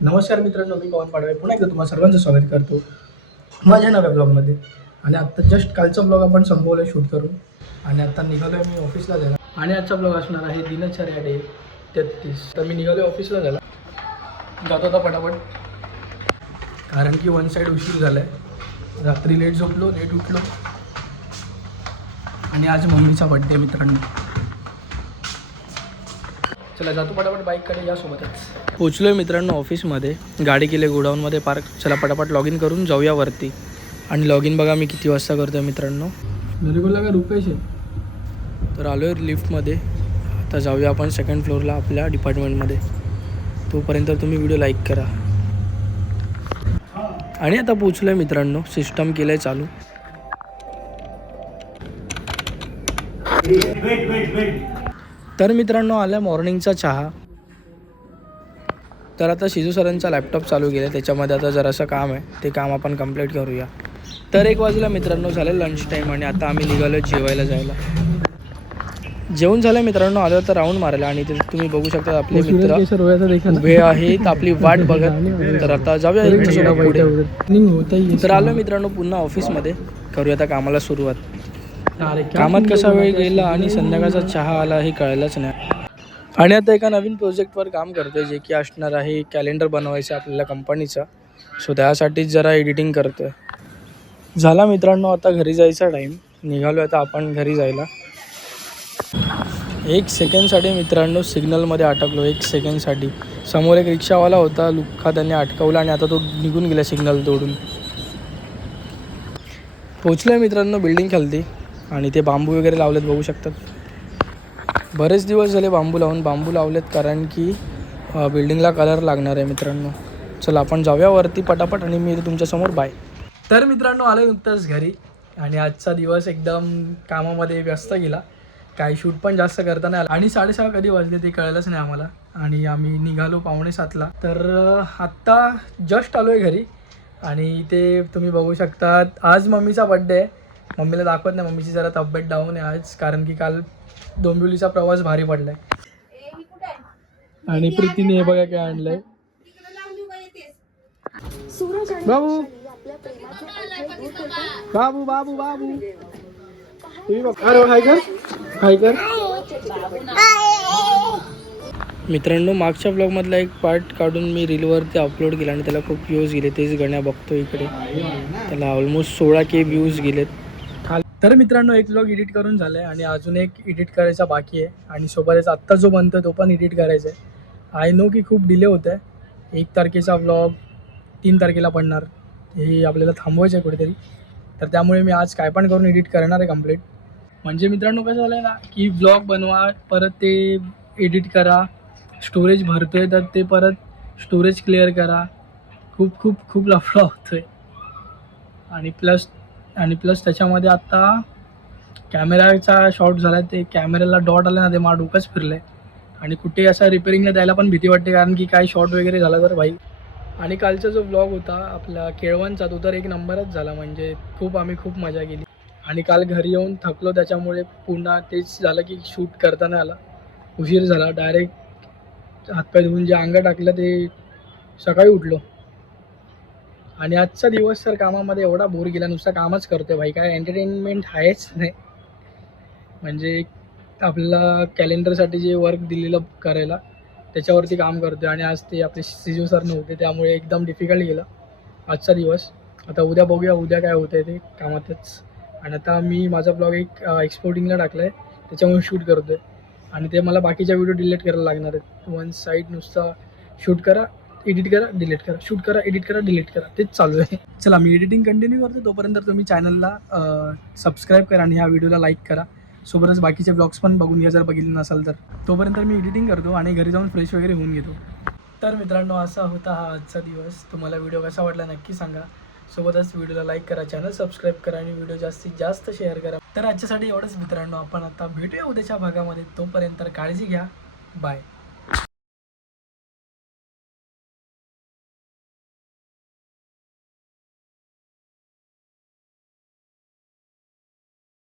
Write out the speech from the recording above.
नमस्कार मित्रांनो, मी पवन पाडवे पुन्हा एकदा तुम्हाला सर्वांचं स्वागत करतो माझ्या नव्या ब्लॉगमध्ये. आणि आत्ता जस्ट कालचा ब्लॉग आपण संपवलं शूट करून आणि आता निघालो आहे मी ऑफिसला जायला. आणि आजचा ब्लॉग असणार आहे दिनचर्या डे 33. तर मी निघालो ऑफिसला जायला, जातो आता पटापट, कारण की वन साईड उशीर झाला आहे. रात्री लेट झोपलो, लेट उठलो आणि आज मम्मीचा बड्डे मित्रांनो. चला जातो पटापट बाईककडे, यासोबतच पोचलो आहे मित्रांनो ऑफिसमध्ये. गाडी केली गोडाऊनमध्ये पार्क. चला पटापट लॉग इन करून जाऊया वरती. आणि लॉग इन बघा मी किती वाजता करतो आहे मित्रांनो. मेरे को लगा रुपेश आहे. तर आलो आहे लिफ्टमध्ये. आता जाऊया आपण सेकंड फ्लोअरला आपल्या डिपार्टमेंटमध्ये. तोपर्यंत तुम्ही व्हिडिओ लाईक करा. आणि आता पोचलो आहे मित्रांनो. सिस्टम केलं आहे चालू. तर मित्रांनो आला मॉर्निंगचा चहा. तर आता शिजू सरांचा लॅपटॉप चालू केला, त्याच्यामध्ये आता जरासं काम आहे, ते काम आपण कंप्लीट करूया. तर 1 वाजला मित्रांनो, झालं लंच टाईम आणि आता आम्ही निघालो जेवायला जायला. जेवण झालं मित्रांनो, आलं तर राऊंड मारायला. आणि ते तुम्ही बघू शकता आपले मित्र उभे आहेत आपली वाट बघत. तर आता जाऊया यांच्यासोबत पुढे. तर आलो मित्रांनो पुन्हा ऑफिसमध्ये, करूया आता कामाला सुरुवात. कामात कसा वेळ गेला आणि संध्याकाळचा चहा आला हे कळलंच नाही. आणि आता एका नवीन प्रोजेक्टवर काम करतो आहे, जे की असणार आहे कॅलेंडर बनवायचं आपल्याला कंपनीचा. सो त्यासाठीच जरा एडिटिंग करतो आहे. झाला मित्रांनो आता घरी जायचा टाईम. निघालो आता आपण घरी जायला. 1 सेकंडसाठी मित्रांनो सिग्नलमध्ये अटकलो. 1 सेकंडसाठी समोर एक रिक्षावाला होता, लुक्का त्यांनी अटकवला आणि आता तो निघून गेला सिग्नल तोडून. पोचलो आहे मित्रांनो बिल्डिंग खालती. आणि ते बांबू वगैरे लावलेत बघू शकतात. बरेच दिवस झाले बांबू लावलेत, कारण की बिल्डिंगला कलर लागणार आहे मित्रांनो. चला आपण जाऊया वरती पटापट आणि मी तुमच्यासमोर बाय. तर मित्रांनो आलो नुकतंच घरी आणि आजचा दिवस एकदम कामामध्ये व्यस्त गेला. काही शूट पण जास्त करता नाही आला आणि 6:30 कधी वाजले ते कळलंच नाही आम्हाला. आणि आम्ही निघालो 6:45ला. तर आत्ता जस्ट आलो आहे घरी. आणि ते तुम्ही बघू शकतात आज मम्मीचा बड्डे आहे. मम्मीला दाखवत नाही, मम्मीची जरा तब्येत डाऊन आहे आज, कारण की काल डोंबिवलीचा प्रवास भारी पडलाय. आणि प्रीतीने हे बघा काय आणलंय. बाबू बाबू बाबू बाबू तुम्ही बघा, हाय कर. मित्रांनो मागच्या ब्लॉगमधला एक पार्ट काढून मी रीलवरती अपलोड केला आणि त्याला खूप व्ह्यूज गेले. तेच गण्या बघतो इकडे, त्याला ऑलमोस्ट 16K व्ह्यूज गेलेत. तर मित्रांनो एक ब्लॉग एडिट करून झालं आहे आणि अजून एक एडिट करायचा बाकी आहे. आणि सोबतच आत्ता जो बनतो तो पण एडिट करायचा आहे. आय नो की खूप डिले होत आहे. 1 तारखेचा ब्लॉग 3 तारखेला पडणार, हे आपल्याला थांबवायचं आहे कुठेतरी. तर त्यामुळे मी आज काय पण करून एडिट करणार आहे कंप्लीट. म्हणजे मित्रांनो कसं झालं आहे ना, की ब्लॉग बनवा, परत ते एडिट करा, स्टोरेज भरतो आहे तर ते परत स्टोरेज क्लिअर करा, खूप खूप खूप लफडा होतो आहे. आणि प्लस त्याच्यामध्ये आत्ता कॅमेराचा शॉट झाला, ते कॅमेऱ्याला डॉट आला ना, ते मला डोकंच फिरलं आहे. आणि कुठे असा रिपेअरिंगला द्यायला पण भीती वाटते, कारण की काय शॉट वगैरे झाला तर भाई. आणि कालचा जो ब्लॉग होता आपला केळवणचा, तो तर 1 नंबरच झाला. म्हणजे आम्ही खूप मजा केली. आणि काल घरी येऊन थकलो, त्याच्यामुळे पुन्हा तेच झालं की शूट करताना आला उशीर झाला. डायरेक्ट हातपाय धुवून जे अंग टाकलं ते सकाळी उठलो. आणि आजचा दिवस तर कामामध्ये एवढा बोर गेला, नुसता कामच करतो आहे भाई, काय एंटरटेनमेंट आहेच नाही. म्हणजे आपल्याला कॅलेंडरसाठी जे वर्क दिलेलं करायला त्याच्यावरती काम करतो आहे. आणि आज ते आपले सिजू सर नव्हते, त्यामुळे एकदम डिफिकल्ट गेला आजचा दिवस. आता उद्या बघूया उद्या काय होतं आहे ते कामातच. आणि आता मी माझा ब्लॉग एक एक्सपोर्टिंगला टाकला आहे, त्याच्यामुळे शूट करतो आहे. आणि ते मला बाकीच्या व्हिडिओ डिलीट करायला लागणार आहेत. वन साईड नुसता शूट करा, एडिट करा, डिलीट करा, शूट करा, एडिट करा, डिलीट करा, तेच चालू आहे. चला मी एडिटिंग कंटिन्यू करतो, तोपर्यंत तुम्ही चॅनलला सबस्क्राईब करा आणि ह्या व्हिडिओला लाईक करा. सोबतच बाकीचे ब्लॉग्स पण बघून घ्या जर बघितले नसाल तर. तोपर्यंत मी एडिटिंग करतो आणि घरी जाऊन फ्रेश वगैरे होऊन घेतो. तर मित्रांनो असा होता हा आजचा दिवस. तुम्हाला व्हिडिओ कसा वाटला नक्की सांगा. सोबतच व्हिडिओला लाईक करा, चॅनल सबस्क्राईब करा आणि व्हिडिओ जास्तीत जास्त शेअर करा. तर आजच्यासाठी एवढंच मित्रांनो. आपण आता भेटूया उद्याच्या भागामध्ये. तोपर्यंत काळजी घ्या. बाय.